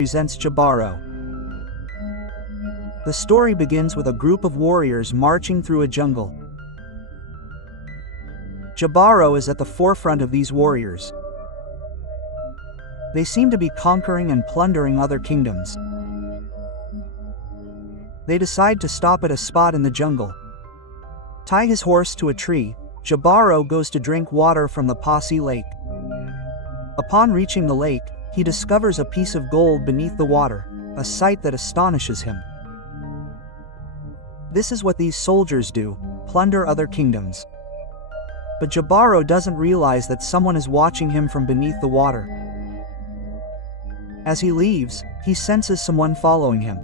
presents Jibaro. The story begins with a group of warriors marching through a jungle. Jibaro is at the forefront of these warriors. They seem to be conquering and plundering other kingdoms. They decide to stop at a spot in the jungle. Tie his horse to a tree, Jibaro goes to drink water from the Posse Lake. Upon reaching the lake, he discovers a piece of gold beneath the water, a sight that astonishes him. This is what these soldiers do, plunder other kingdoms. But Jibaro doesn't realize that someone is watching him from beneath the water. As he leaves, he senses someone following him.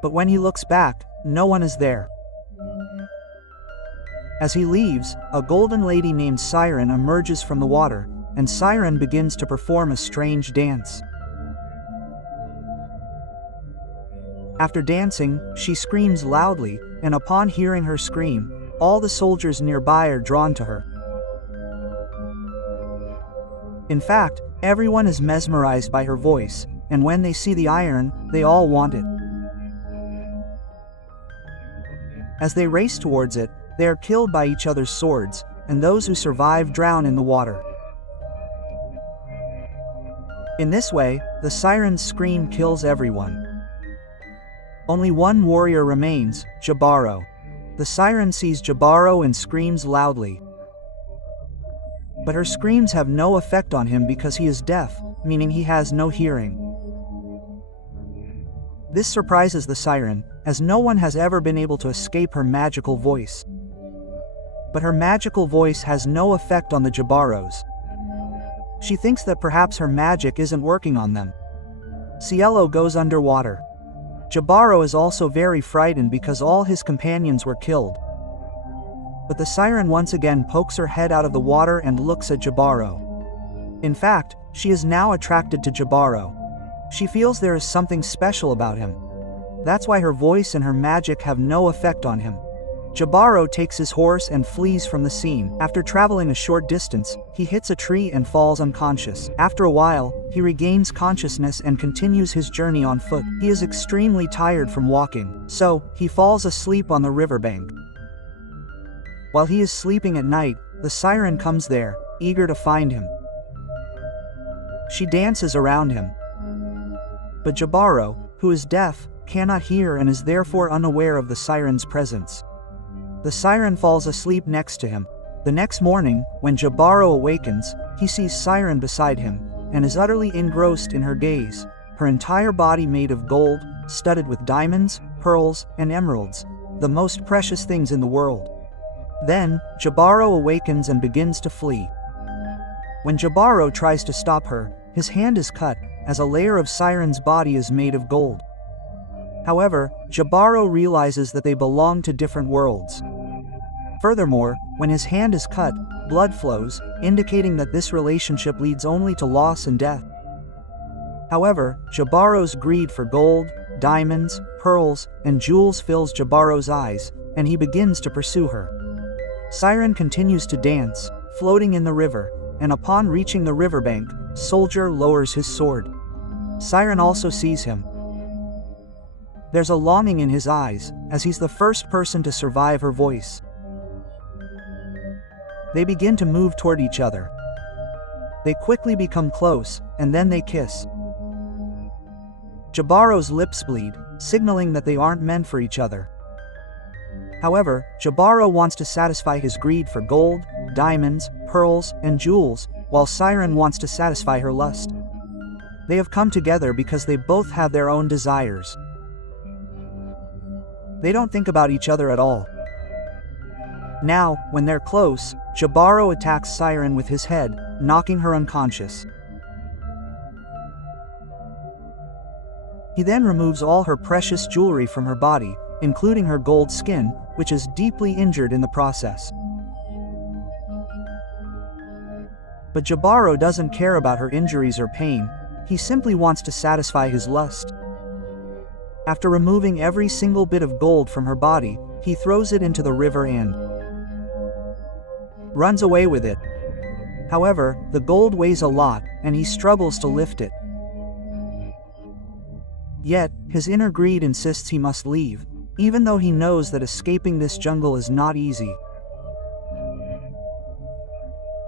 But when he looks back, no one is there. As he leaves, a golden lady named Siren emerges from the water, and Siren begins to perform a strange dance. After dancing, she screams loudly, and upon hearing her scream, all the soldiers nearby are drawn to her. In fact, everyone is mesmerized by her voice, and when they see the iron, they all want it. As they race towards it, they are killed by each other's swords, and those who survive drown in the water. In this way, the siren's scream kills everyone. Only one warrior remains, Jibaro. The siren sees Jibaro and screams loudly. But her screams have no effect on him because he is deaf, meaning he has no hearing. This surprises the siren, as no one has ever been able to escape her magical voice. But her magical voice has no effect on the Jibaros. She thinks that perhaps her magic isn't working on them. Cielo goes underwater. Jibaro is also very frightened because all his companions were killed. But the siren once again pokes her head out of the water and looks at Jibaro. In fact, she is now attracted to Jibaro. She feels there is something special about him. That's why her voice and her magic have no effect on him. Jibaro takes his horse and flees from the scene. After traveling a short distance, he hits a tree and falls unconscious. After a while, he regains consciousness and continues his journey on foot. He is extremely tired from walking, so he falls asleep on the riverbank. While he is sleeping at night, the siren comes there, eager to find him. She dances around him. But Jibaro, who is deaf, cannot hear and is therefore unaware of the siren's presence. The siren falls asleep next to him. The next morning, when Jibaro awakens, he sees Siren beside him, and is utterly engrossed in her gaze, her entire body made of gold, studded with diamonds, pearls, and emeralds, the most precious things in the world. Then, Jibaro awakens and begins to flee. When Jibaro tries to stop her, his hand is cut, as a layer of Siren's body is made of gold. However, Jibaro realizes that they belong to different worlds. Furthermore, when his hand is cut, blood flows, indicating that this relationship leads only to loss and death. However, Jibaro's greed for gold, diamonds, pearls, and jewels fills Jibaro's eyes, and he begins to pursue her. Siren continues to dance, floating in the river, and upon reaching the riverbank, Soldier lowers his sword. Siren also sees him. There's a longing in his eyes, as he's the first person to survive her voice. They begin to move toward each other. They quickly become close, and then they kiss. Jibaro's lips bleed, signaling that they aren't meant for each other. However, Jibaro wants to satisfy his greed for gold, diamonds, pearls, and jewels, while Siren wants to satisfy her lust. They have come together because they both have their own desires. They don't think about each other at all. Now, when they're close, Jibaro attacks Siren with his head, knocking her unconscious. He then removes all her precious jewelry from her body, including her gold skin, which is deeply injured in the process. But Jibaro doesn't care about her injuries or pain, he simply wants to satisfy his lust. After removing every single bit of gold from her body, he throws it into the river and runs away with it. However, the gold weighs a lot, and he struggles to lift it. Yet, his inner greed insists he must leave, even though he knows that escaping this jungle is not easy.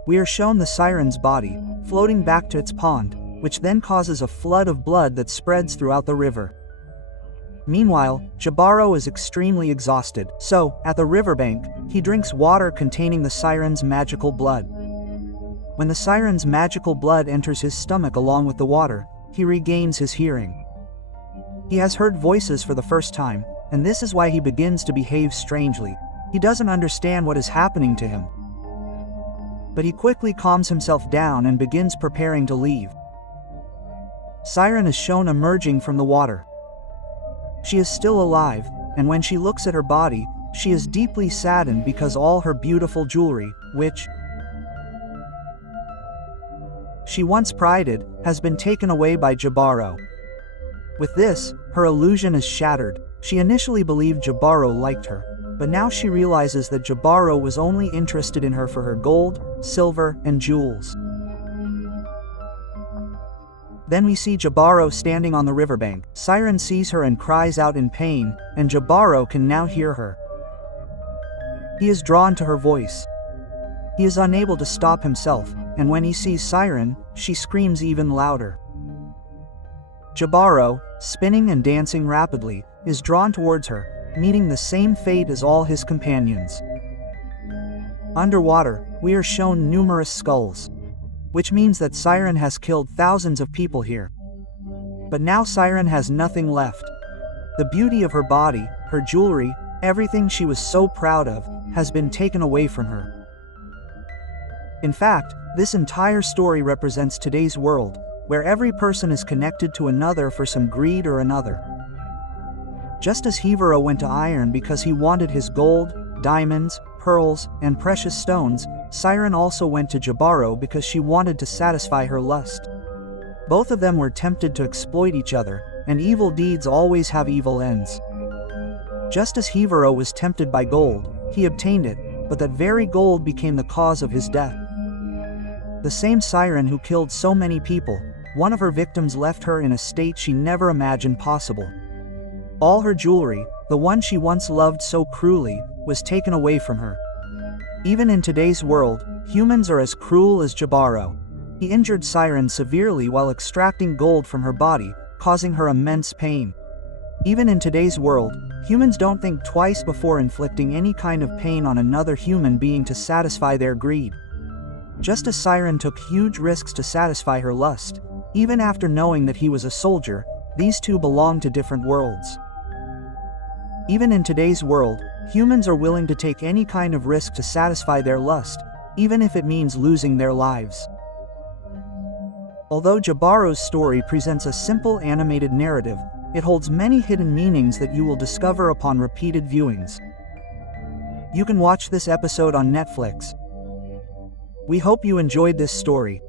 We are shown the siren's body, floating back to its pond, which then causes a flood of blood that spreads throughout the river. Meanwhile, Jibaro is extremely exhausted, so, at the riverbank, he drinks water containing the siren's magical blood. When the siren's magical blood enters his stomach along with the water, he regains his hearing. He has heard voices for the first time, and this is why he begins to behave strangely. He doesn't understand what is happening to him. But he quickly calms himself down and begins preparing to leave. Siren is shown emerging from the water. She is still alive, and when she looks at her body, she is deeply saddened because all her beautiful jewelry, which she once prided, has been taken away by Jibaro. With this, her illusion is shattered. She initially believed Jibaro liked her, but now she realizes that Jibaro was only interested in her for her gold, silver, and jewels. Then we see Jibaro standing on the riverbank. Siren sees her and cries out in pain, and Jibaro can now hear her. He is drawn to her voice. He is unable to stop himself, and when he sees Siren, she screams even louder. Jibaro, spinning and dancing rapidly, is drawn towards her, meeting the same fate as all his companions. Underwater, we are shown numerous skulls, which means that Siren has killed thousands of people here. But now Siren has nothing left. The beauty of her body, her jewelry, everything she was so proud of, has been taken away from her. In fact, this entire story represents today's world, where every person is connected to another for some greed or another. Just as Jibaro went to iron because he wanted his gold, diamonds, pearls, and precious stones, Siren also went to Jibaro because she wanted to satisfy her lust. Both of them were tempted to exploit each other, and evil deeds always have evil ends. Just as Jibaro was tempted by gold, he obtained it, but that very gold became the cause of his death. The same Siren who killed so many people, one of her victims left her in a state she never imagined possible. All her jewelry, the one she once loved so cruelly, was taken away from her. Even in today's world, humans are as cruel as Jibaro. He injured Siren severely while extracting gold from her body, causing her immense pain. Even in today's world, humans don't think twice before inflicting any kind of pain on another human being to satisfy their greed. Just as Siren took huge risks to satisfy her lust, even after knowing that he was a soldier, these two belong to different worlds. Even in today's world, humans are willing to take any kind of risk to satisfy their lust, even if it means losing their lives. Although Jibaro's story presents a simple animated narrative, it holds many hidden meanings that you will discover upon repeated viewings. You can watch this episode on Netflix. We hope you enjoyed this story.